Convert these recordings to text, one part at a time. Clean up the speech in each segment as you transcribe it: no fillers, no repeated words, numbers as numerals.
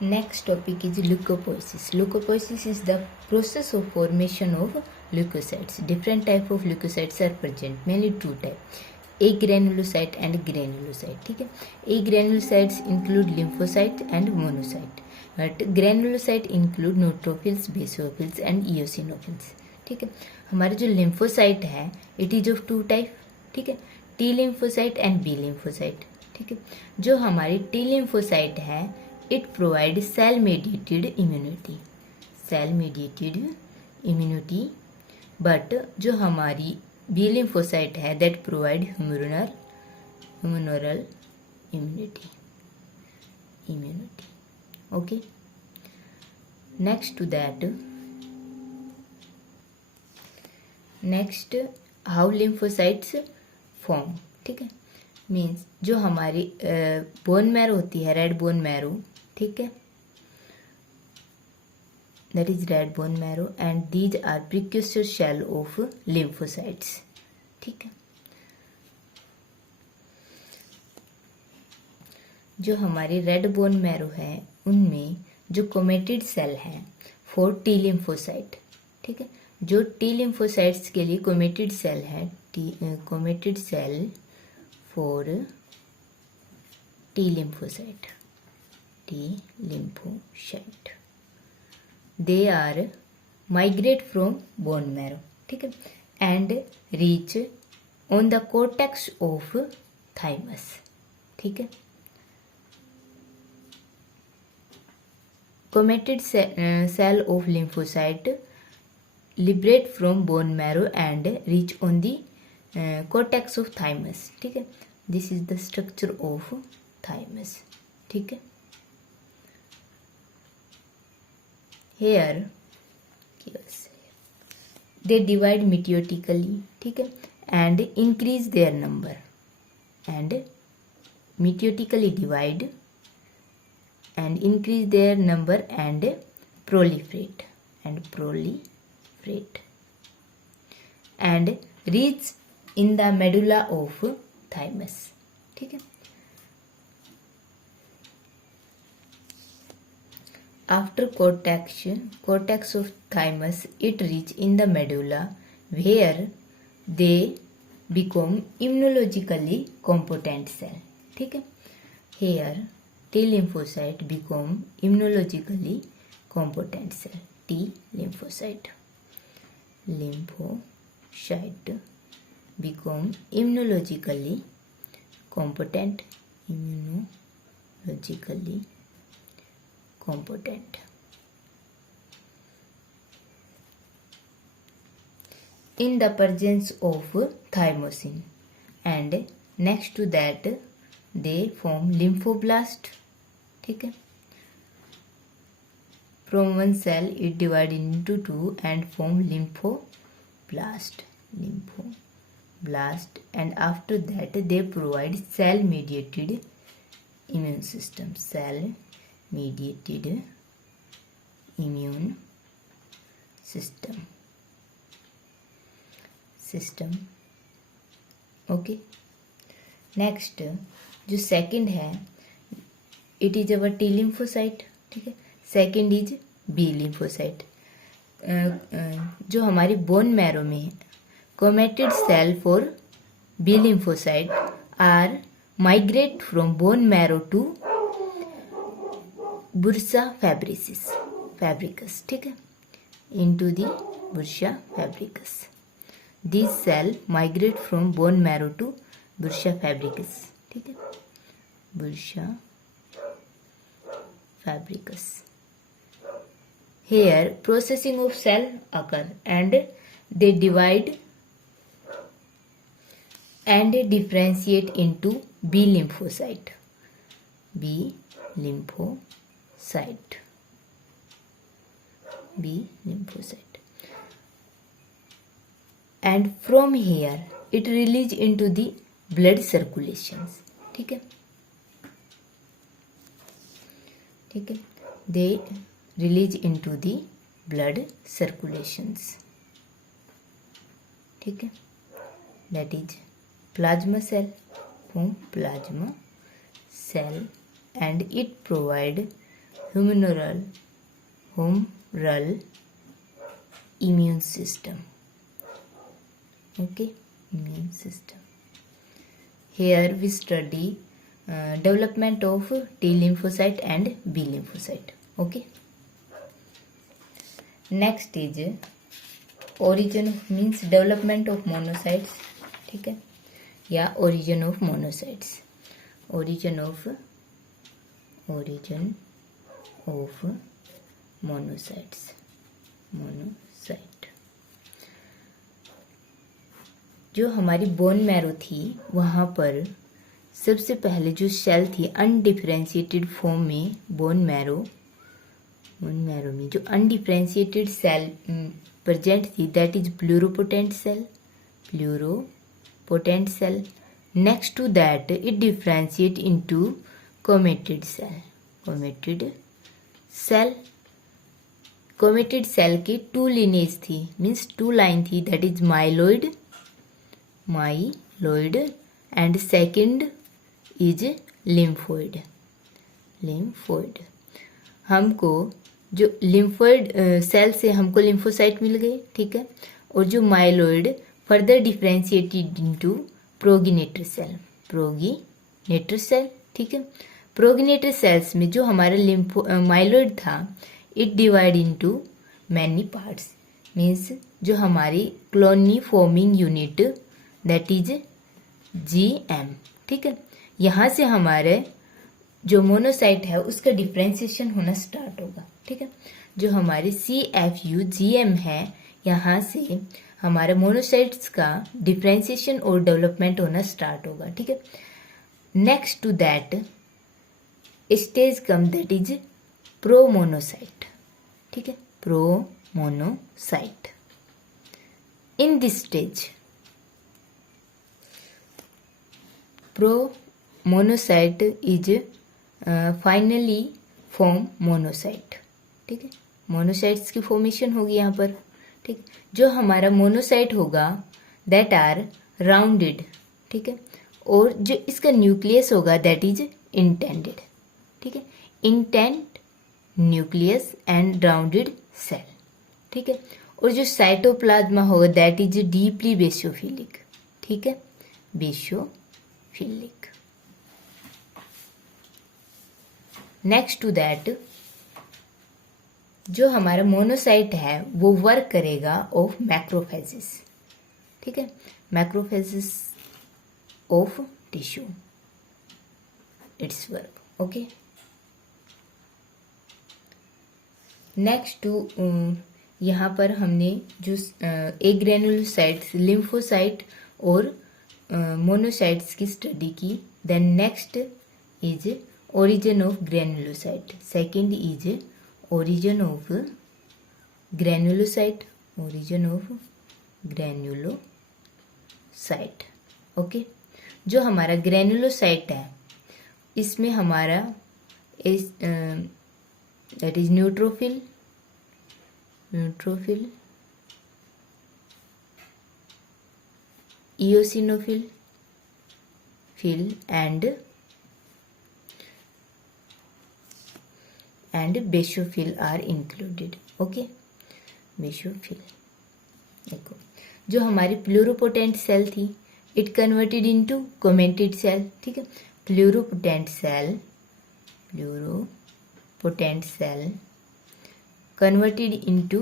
Next topic is leukopoiesis. Leukopoiesis is the process of formation of leukocytes. Different type of leukocytes are present, mainly two type, agranulocyte and granulocyte. ठीक है, agranulocytes include lymphocyte and monocyte, but granulocyte include neutrophils, basophils and eosinophils. ठीक है, हमारे जो lymphocyte है it is of two type. ठीक है, T lymphocyte and B lymphocyte. ठीक है, जो हमारी T lymphocyte है it provides cell mediated immunity, but जो हमारी B lymphocyte है that provide humoral immunity. Okay, next how lymphocytes form. ठीक है, मीन्स जो हमारी बोन मैरो होती है, रेड बोन मैरो, ठीक है, that is red bone marrow, and these are precursor shell of lymphocytes. ठीक है, जो हमारी रेड बोन मैरो है उनमें जो कोमेटेड सेल है फॉर टी लिम्फोसाइट. ठीक है, जो टी लिम्फोसाइट्स के लिए कोमेटेड सेल है, committed cell for T lymphocyte. They are migrate from bone marrow. ठीक है, and reach on the cortex of thymus. ठीक है, comated cell of lymphocyte liberate from bone marrow and reach on the cortex of thymus. ठीक है, this is the structure of thymus. ठीक है, here they divide meiotically. ठीक है, and increase their number, and meiotically divide and increase their number and proliferate and reach in the medulla of thymus. ठीक है, after cortex of thymus it reach in the medulla where they become immunologically competent cell. ठीक है, here T lymphocyte become immunologically competent cell. T lymphocyte become immunologically competent. In the presence of thymosin, and next to that they form lymphoblast. ठीक है, from one cell it divided into two and form lymphoblast, and after that they provide cell mediated immune system. Okay, next जो second है it is our T lymphocyte. ठीक है, second is B lymphocyte. जो हमारी bone marrow में है committed cell for B lymphocyte are migrate from bone marrow to bursa Fabricius. ठीक है, into the bursa fabricus. These cell migrate from bone marrow to bursa fabricus. ठीक है, bursa fabricus. Here processing of cell occur and they divide and differentiate into B lymphocyte. And from here it release into the blood circulations. ठीक है, they release into the blood circulations. ठीक है, that is plasma cell, form plasma cell, and it provide humoral immune system. Okay, immune system. Here we study development of T lymphocyte and B lymphocyte. Okay. Next is origin means development of monocytes. ठीक है, या origin of monocytes. Origin of monocyte. जो हमारी bone marrow थी वहाँ पर सबसे पहले जो सेल थी अनडिफरेंशिएटेड फॉर्म में बोन मैरो में जो अनडिफरेंशिएटेड सेल प्रेजेंट थी that is pluripotent cell. Next to that it differentiate into committed cell की टू लिनेज थी मीन्स टू लाइन थी that is myeloid and second is lymphoid. हमको जो lymphoid cell से हमको लिम्फोसाइट मिल गए. ठीक है, और जो myeloid further differentiated into progenitor cell. ठीक है, प्रोगेनेटर सेल्स में जो हमारा माइलोइड था it divide into many parts means जो हमारी colony forming unit that is GM. ठीक है, यहाँ से हमारे जो मोनोसाइट है उसका डिफरेंशिएशन होना स्टार्ट होगा. ठीक है, जो हमारी CFU GM है यहाँ से हमारे मोनोसाइट्स का डिफरेंशिएशन और डेवलपमेंट होना स्टार्ट होगा. ठीक है, next to that stage come that is promonocyte. ठीक है, promonocyte. In this stage promonocyte is finally form monocyte. ठीक है, मोनोसाइट्स की फॉर्मेशन होगी यहाँ पर. ठीक, जो हमारा मोनोसाइट होगा दैट आर राउंडेड. ठीक है, और जो इसका न्यूक्लियस होगा दैट इज इंटेंडेड. ठीक है, intact nucleus and rounded cell. ठीक है, और जो साइटोप्लाज्मा होगा दैट इज डीपली बेसोफिलिक. ठीक है, बेसोफिलिक. नेक्स्ट टू दैट जो हमारा मोनोसाइट है वो वर्क करेगा ऑफ मैक्रोफेजेस. ठीक है, macrophages of tissue it's work. Okay, next to यहाँ पर हमने जो एग्रेनुलोसाइट्स लिम्फोसाइट और मोनोसाइट्स की स्टडी की. Then next is origin of granulocyte. Second is origin of granulocyte. Okay, जो हमारा ग्रेनुलोसाइट है इसमें हमारा that is neutrophil eosinophil and basophil are included. Okay, basophil. देखो, जो हमारी प्लूरोपोटेंट सेल थी it converted into committed cell. ठीक है, pluripotent cell converted into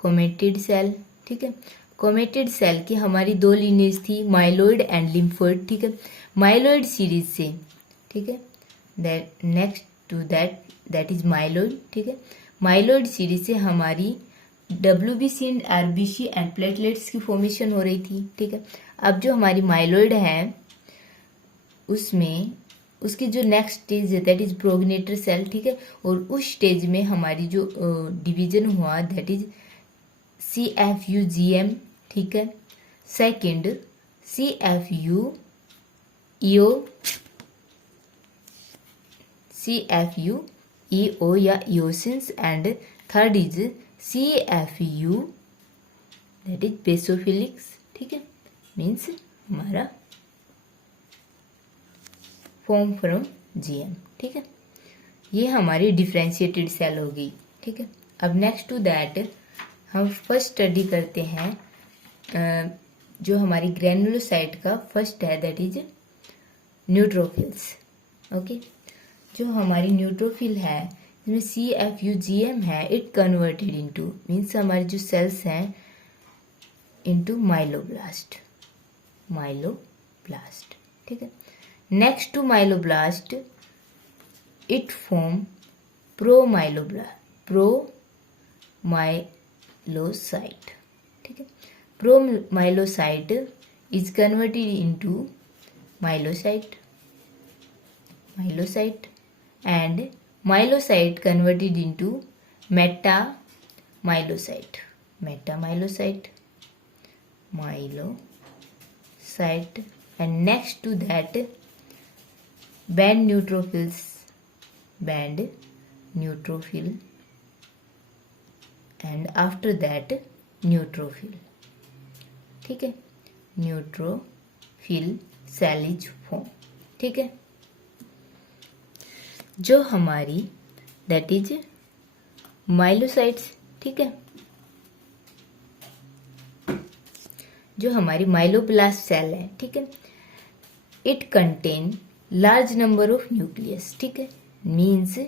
committed cell. ठीक है, कोमेटेड सेल की हमारी दो लिनेज थी माइलोइड एंड लिम्फोइड. ठीक है, माइलोइड सीरीज से. ठीक है, that next to that is myeloid. ठीक है, माइलोइड सीरीज से हमारी WBC and RBC and platelets की फॉर्मेशन हो रही थी. ठीक है, अब जो हमारी माइलोइड है उसमें उसकी जो नेक्स्ट स्टेज है दैट इज प्रोगेनेटर सेल. ठीक है, और उस स्टेज में हमारी जो डिवीजन हुआ दैट इज CFU GM. ठीक है, सेकंड CFU EO या eosins and third is CFU that is basophilics. ठीक है, मीन्स हमारा फॉर्म फ्रॉम GM. ठीक है, ये हमारी डिफ्रेंशिएटेड सेल हो गई, ठीक है। अब नेक्स्ट टू दैट हम फर्स्ट स्टडी करते हैं जो हमारी ग्रैनुलोसाइट का फर्स्ट है, दैट इज न्यूट्रोफिल्स। ओके, जो हमारी न्यूट्रोफिल है इसमें CFUGM है, इट कन्वर्टेड इनटू मीन्स हमारे जो सेल्स हैं इनटू माइलोब्लास्ट, ठीक है। Next to myeloblast it form promyelocyte, ठीक है। Promyelocyte is converted into myelocyte and myelocyte converted into metamyelocyte and next to that band neutrophil and after that neutrophil, ठीक है। Neutrophil cell is form, ठीक है। जो हमारी दैट इज माइलोसाइट्स, ठीक है। जो हमारी माइलोब्लास्ट सेल है, ठीक है, it contain large number of nucleus, ठीक है। मीन्स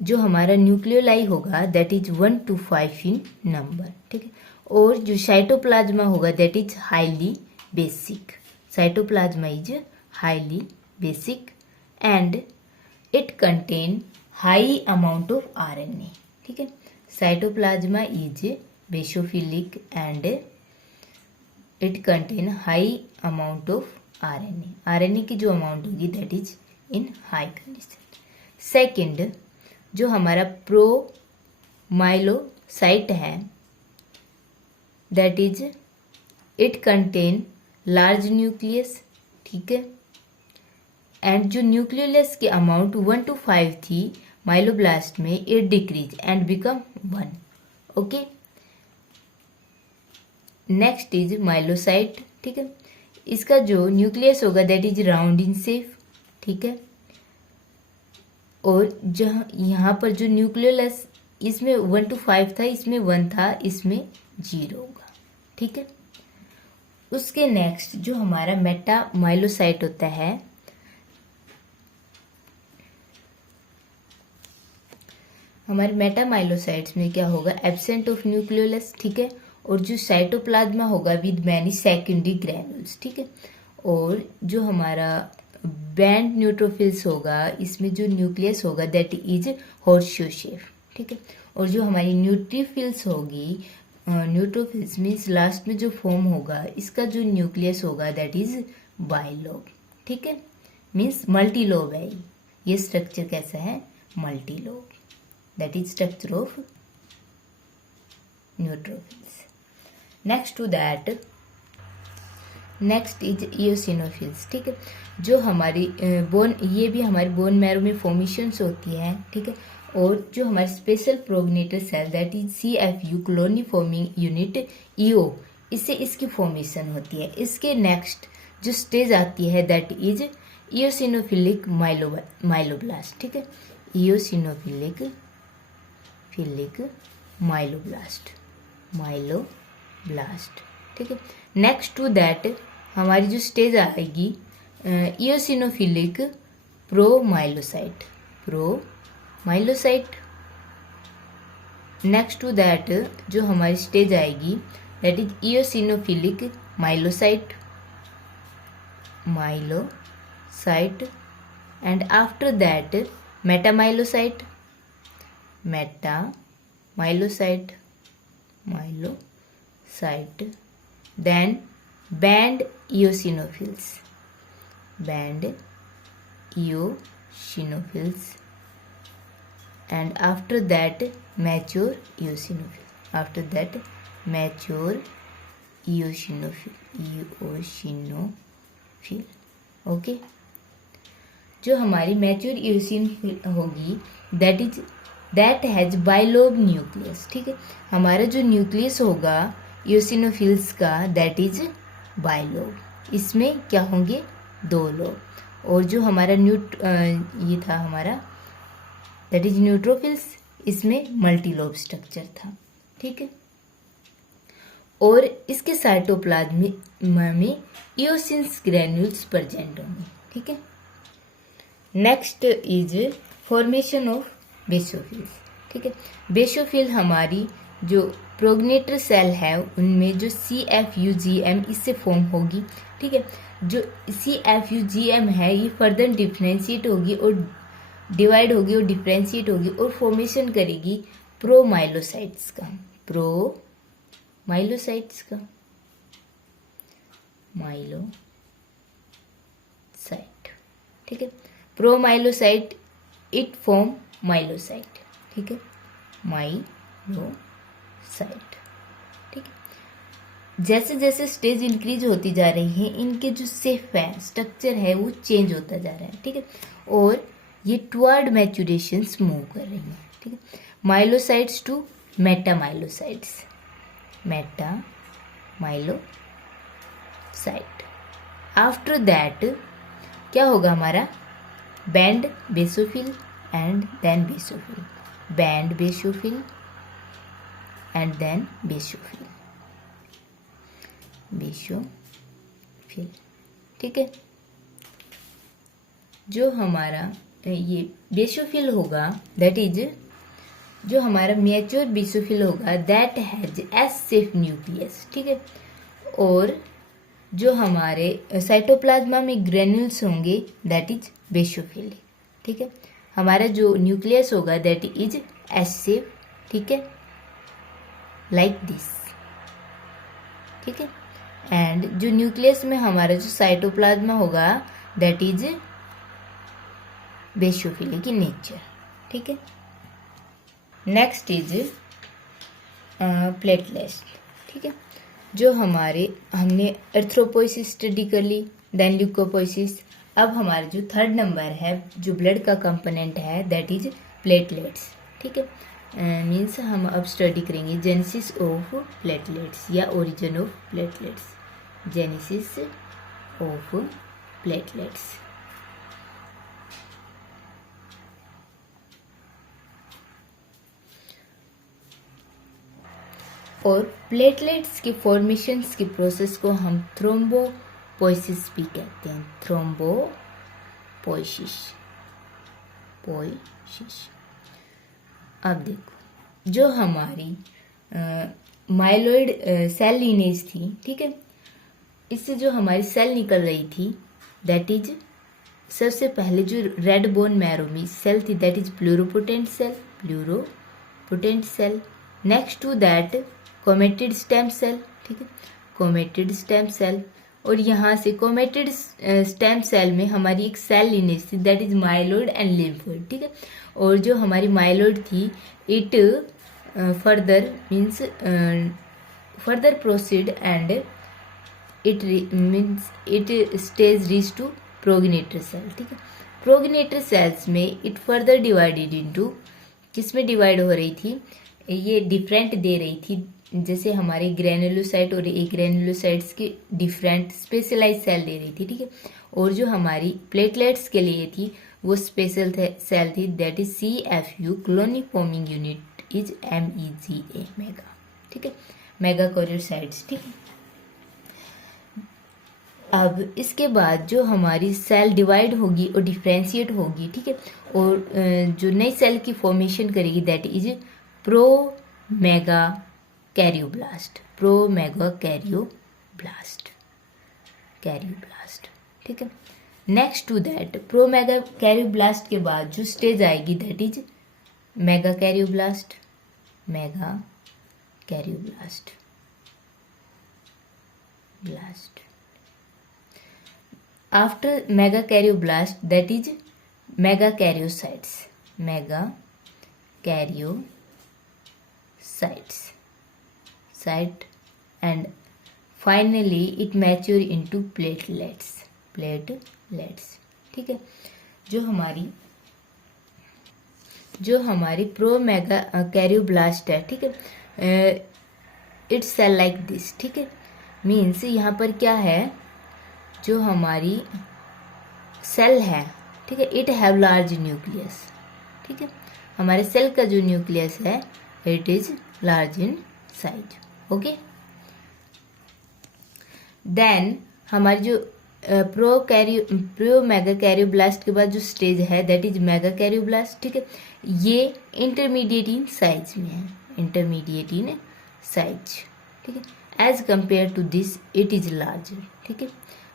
जो हमारा न्यूक्लियोलाई होगा that is 1 to 5 in number, ठीक है। और जो साइटोप्लाज्मा होगा that is highly basic, cytoplasm is highly basic and it contain high amount of RNA, ठीक है। Cytoplasm is basophilic and it contain high amount of RNA की जो amount होगी that is in high condition. Second, जो हमारा promyelocyte है that is it contain large nucleus, ठीक है। एंड जो न्यूक्लियस की अमाउंट 1 to 5 थी माइलोब्लास्ट में, it decrease and become 1, okay. Next is myelocyte, ठीक है। इसका जो न्यूक्लियस होगा that is round in shape, ठीक है। और जहाँ यहाँ पर जो न्यूक्लियस इसमें 1 to 5 था, इसमें 1 था, इसमें 0 होगा, ठीक है। उसके नेक्स्ट जो हमारा मेटामाइलोसाइट होता है, हमारे मेटामाइलोसाइट्स में क्या होगा, एब्सेंट ऑफ न्यूक्लियोलस, ठीक है। और जो साइटोप्लाज्मा होगा विद मैनी सेकेंडरी ग्रैनुल्स, ठीक है। और जो हमारा बैंड न्यूट्रोफिल्स होगा इसमें जो न्यूक्लियस होगा दैट इज हॉर्सशू शेप, ठीक है। और जो हमारी न्यूट्रोफिल्स होगी, न्यूट्रोफिल्स मीन्स लास्ट में जो फॉर्म होगा इसका जो न्यूक्लियस होगा दैट इज बाइलोब, ठीक है। मीन्स मल्टीलोब है ये स्ट्रक्चर, कैसा है, multilobe, that is structure of neutrophils. Next to that next is eosinophils, ठीक है। जो हमारी बोन, ये भी हमारी बोन मैरो में फॉर्मेशंस होती है, ठीक है। और जो हमारी special progenitor cell that is CFU colony forming unit EO, इससे इसकी फॉर्मेशन होती है। इसके नेक्स्ट जो स्टेज आती है दैट इज इयोसिनोफिलिक माइलोब्लास्ट, ठीक है। इयोसिनोफिलिक माइलोब्लास्ट, ठीक है। नेक्स्ट टू दैट हमारी जो स्टेज आएगी eosinophilic promyelocyte, next to that जो हमारी स्टेज आएगी that is eosinophilic myelocyte and after that metamyelocyte, then band eosinophils, and after that mature eosinophil, okay. जो हमारी मैच्योर इयोसिनोफिल होगी दैट हैज बाइलोब न्यूक्लियस, ठीक है। हमारा जो न्यूक्लियस होगा इयोसिनोफिल्स का दैट इज बाइलोब, इसमें क्या होंगे, 2 लोब। और जो हमारा ये था हमारा दैट इज न्यूट्रोफिल्स, इसमें मल्टीलोब स्ट्रक्चर था, ठीक है। और इसके साइटोप्लाज्म में इओसिन्स ग्रैन्यूल्स प्रेजेंट होंगे, ठीक है। Next is formation of basophils, ठीक है। बेसोफिल हमारी जो प्रोगनेटर सेल है उनमें जो CFUGM इससे फॉर्म होगी, ठीक है। जो CFUGM है ये फर्दर डिफ्रेंशिएट होगी और डिवाइड होगी और डिफ्रेंशिएट होगी और फॉर्मेशन करेगी प्रोमाइलोसाइट्स का, माइलोसाइट्स का, माइलोसाइट, ठीक है। प्रोमाइलोसाइट इट फॉर्म माइलोसाइट, ठीक है, माइलोसाइट, ठीक है। जैसे जैसे स्टेज इंक्रीज होती जा रही है इनके जो शेप है, स्ट्रक्चर है वो चेंज होता जा रहा है, ठीक है। और ये टुवर्ड मैचुरेशंस मूव कर रही है, ठीक है। Myelocytes to metamyelocytes, metamyelocyte. After that क्या होगा हमारा, band basophil and then basophil, band basophil and then basophil, basophil, ठीक है। जो हमारा ये बेसोफिल होगा दैट इज जो हमारा मैच्योर बेसोफिल होगा that has S shape nucleus, ठीक है। और जो हमारे साइटोप्लाज्मा में ग्रेन्यूल्स होंगे दैट इज बेसोफिल, ठीक है। हमारा जो न्यूक्लियस होगा दैट इज एस शेप, ठीक है, लाइक दिस, ठीक है। एंड जो न्यूक्लियस में हमारा जो साइटोप्लाज्मा होगा दैट इज बेसोफिल की नेचर, ठीक है। नेक्स्ट इज प्लेटलेट्स, ठीक है। जो हमारे हमने एर्थ्रोपोइसिस स्टडी कर ली, देन ल्यूकोपोइसिस। अब हमारा जो थर्ड नंबर है जो ब्लड का कंपोनेंट है दैट इज प्लेटलेट्स, ठीक है। मीन्स हम अब स्टडी करेंगे जेनेसिस ऑफ प्लेटलेट्स या origin of platelets, genesis of platelets. और प्लेटलेट्स के फॉर्मेशंस के प्रोसेस को हम थ्रोम्बोपोइसिस भी कहते हैं, थ्रोम्बोपोइसिस, अब देखो जो हमारी माइलॉइड सेल लीनेज थी, ठीक है, इससे जो हमारी सेल निकल रही थी दैट इज सबसे पहले जो रेड बोन मैरो में सेल थी that is pluripotent cell, next to that committed stem cell, ठीक है, कोमेटेड स्टेम सेल। और यहाँ से कोमेटेड स्टेम सेल में हमारी एक सेल लीनेज थी that is myeloid and lymphoid, ठीक है। और जो हमारी माइलॉइड थी it further means further proceed and it means it stage reach to progenitor cell, ठीक है। प्रोगेनेटर सेल्स में इट फर्दर डिवाइडेड इनटू, किसमें डिवाइड हो रही थी, ये डिफरेंट दे रही थी, जैसे हमारे ग्रेनुलोसाइट और ए ग्रेनुलोसाइट्स की डिफरेंट स्पेशलाइज सेल दे रही थी, ठीक है। और जो हमारी प्लेटलेट्स के लिए थी वो स्पेशल सेल थी that is CFU colony forming unit is MEGA, mega, ठीक है, मेगा कोरियोसाइट्स, ठीक है। अब इसके बाद जो हमारी सेल डिवाइड होगी और डिफ्रेंशिएट होगी, ठीक है, और जो नई सेल की फॉर्मेशन करेगी दैट इज प्रोमेगा कैरियोब्लास्ट, कैरियोब्लास्ट, ठीक है। नेक्स्ट टू दैट प्रोमेगा कैरियोब्लास्ट के बाद जो स्टेज आएगी that is mega karyoblast, after mega karyoblast that is mega karyocytes, site and finally it mature into platelets, ठीक है। जो हमारी प्रोमेगा कैरियोब्लास्ट है, ठीक है, इट्स सेल लाइक दिस, ठीक है। मीन्स यहाँ पर क्या है, जो हमारी सेल है, ठीक है, इट हैव लार्ज न्यूक्लियस, ठीक है, हमारे सेल का जो न्यूक्लियस है it is large in size. Okay. Then हमारी जो प्रो मेगाकैरियोब्लास्ट के बाद जो स्टेज है दैट इज मेगाकैरियोब्लास्ट. ठीक है, ये इंटरमीडिएट इन साइज में है, इंटरमीडिएट इन साइज. ठीक है, as compare to this it is larger. ठीक है,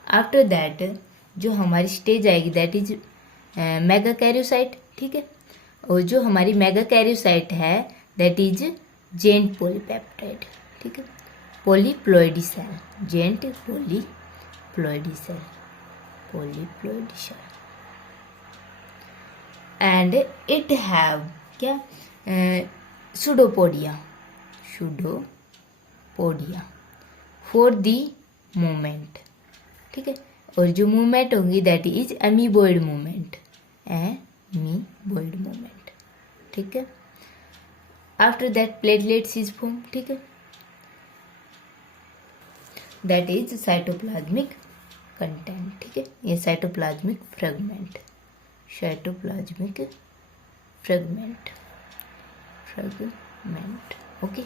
आफ्टर दैट जो हमारी स्टेज आएगी दैट इज मेगाकैरियोसाइट. ठीक है, और जो हमारी मेगाकैरियोसाइट है दैट इज जेंट पॉलीपेप्टाइड. ठीक है, polyploidy cell, giant polyploidy cell, polyploidy cell. And it have क्या pseudopodia, pseudopodia for the movement. ठीक है, और जो मूवमेंट होंगी that is amoeboid movement, amoeboid movement. ठीक है, after that platelets is form. ठीक है, दैट इज साइटोप्लाज्मिक कंटेंट. ठीक है, ये cytoplasmic fragment, cytoplasmic fragment. Okay.